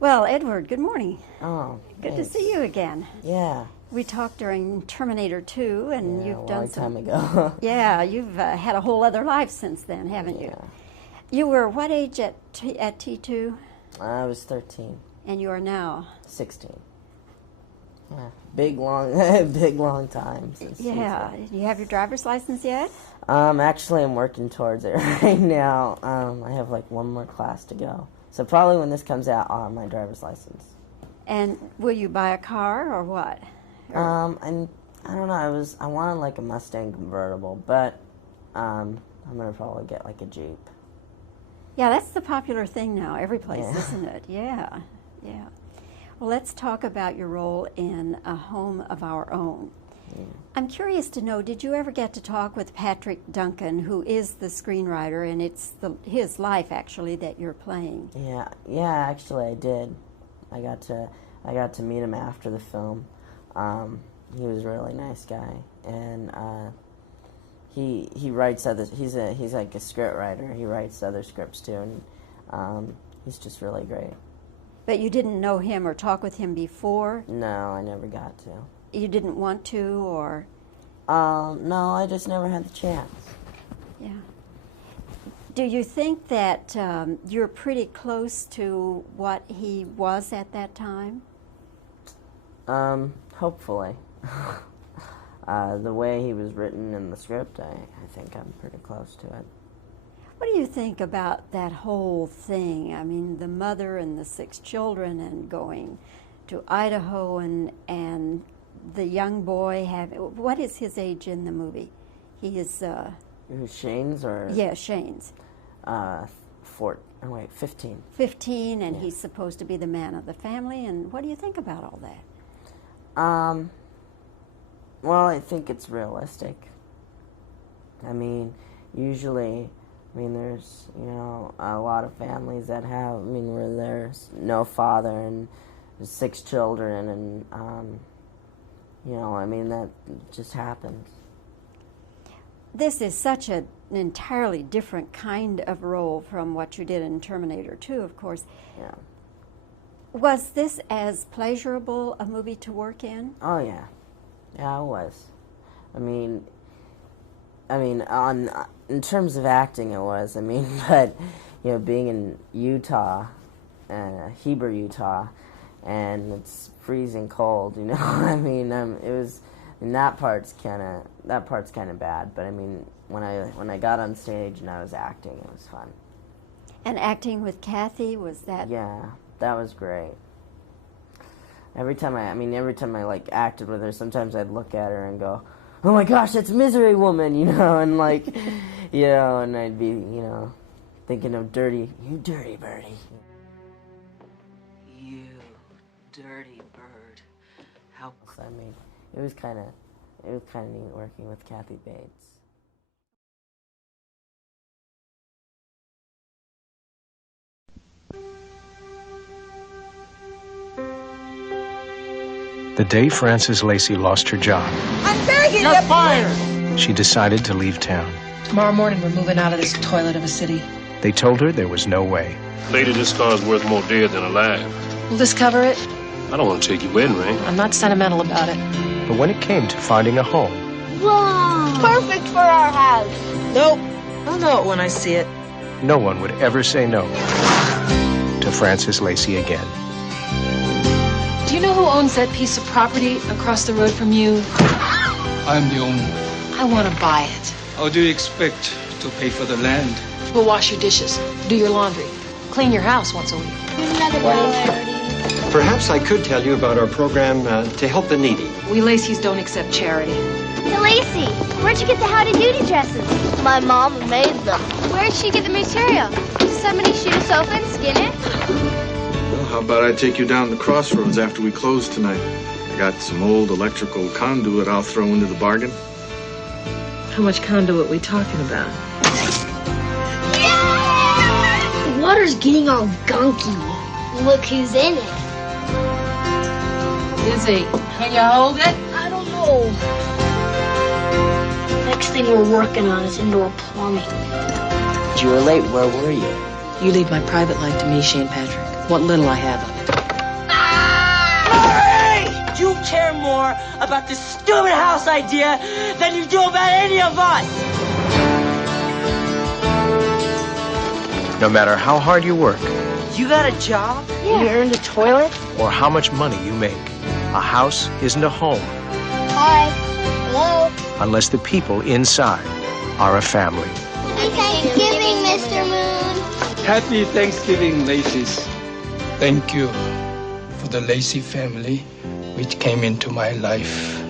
Well, Edward, good morning. Oh, Good to see you again. Yeah. We talked during Terminator 2, and Yeah, you've a done long some... time ago. Yeah, you've had a whole other life since then, haven't you? Yeah. You were what age at T2? I was 13. And you are now? 16. Yeah. Big, long time since. Yeah. You have your driver's license yet? Actually, I'm working towards it right now. I have like one more class to go. So probably when this comes out, I'll have my driver's license. And will you buy a car or what? I don't know. I wanted like a Mustang convertible, but I'm gonna probably get like a Jeep. Yeah, that's the popular thing now, every place, Yeah. isn't it? Yeah, yeah. Well, let's talk about your role in A Home of Our Own. Yeah. I'm curious to know, did you ever get to talk with Patrick Duncan, who is the screenwriter, and it's his life, actually, that you're playing? Yeah, actually I did. I got to meet him after the film. He was a really nice guy, and he writes other. He's like a script writer. He writes other scripts too, and he's just really great. But you didn't know him or talk with him before? No, I never got to. You didn't want to, or? No, I just never had the chance. Yeah. Do you think that you're pretty close to what he was at that time? Hopefully. The way he was written in the script, I think I'm pretty close to it. What do you think about that whole thing? I mean, the mother and the 6 children and going to Idaho and the young boy what is his age in the movie? He is... Who's Shane's or? Yeah, Shane's. 15. 15, and Yeah. he's supposed to be the man of the family, and what do you think about all that? Well, I think it's realistic. I mean, usually, there's, a lot of families that have, where there's no father and there's 6 children, and, that just happens. This is such an entirely different kind of role from what you did in Terminator 2, of course. Yeah. Was this as pleasurable a movie to work in? Oh, yeah. Yeah, it was. In terms of acting, it was. But, being in Utah, Heber, Utah, and it's freezing cold, it was, that part's kind of bad. But when I got on stage and I was acting, it was fun. And acting with Kathy, was that? Yeah, that was great. Every time I like acted with her, sometimes I'd look at her and go, "Oh my gosh, that's Misery Woman," and like, and I'd be, thinking of you dirty birdie. You dirty bird. How... It was kind of neat working with Kathy Bates. The day Frances Lacey lost her job, I'm begging you! You're fired! she decided to leave town. Tomorrow morning, we're moving out of this toilet of a city. They told her there was no way. Lady, this car's worth more dead than alive. Will this cover it? I don't want to take you in, Ray. I'm not sentimental about it. But when it came to finding a home, Wow! Perfect for our house. Nope. I'll know it when I see it. no one would ever say no to Frances Lacey again. Do you know who owns that piece of property across the road from you? I'm the owner. I want to buy it. How do you expect to pay for the land? We'll wash your dishes, do your laundry, clean your house once a week. Perhaps I could tell you about our program to help the needy. We Lacey's don't accept charity. Hey, Lacey, where'd you get the Howdy Doody dresses? My mom made them. Where'd she get the material? Did somebody shoot a sofa and skin it? Well, how about I take you down the crossroads after we close tonight? I got some old electrical conduit I'll throw into the bargain. How much conduit we talking about? Yeah! The water's getting all gunky. Look who's in it. Izzy, can you hold it? I don't know. Next thing we're working on is indoor plumbing. You were late. Where were you? You leave my private life to me, Shane Patrick. what little I have of it. Murray! You care more about this stupid house idea than you do about any of us! No matter how hard you work, You got a job? Yeah. You earned a toilet? or how much money you make, a house isn't a home Hi. Hello. unless the people inside are a family. Happy Thanksgiving, Mr. Moon. Happy Thanksgiving, Lacey's. Thank you for the Lacey family, which came into my life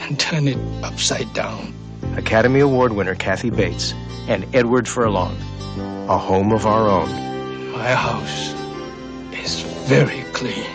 and turned it upside down. Academy Award winner Kathy Bates and Edward Furlong, A Home of Our Own. My house is very clean.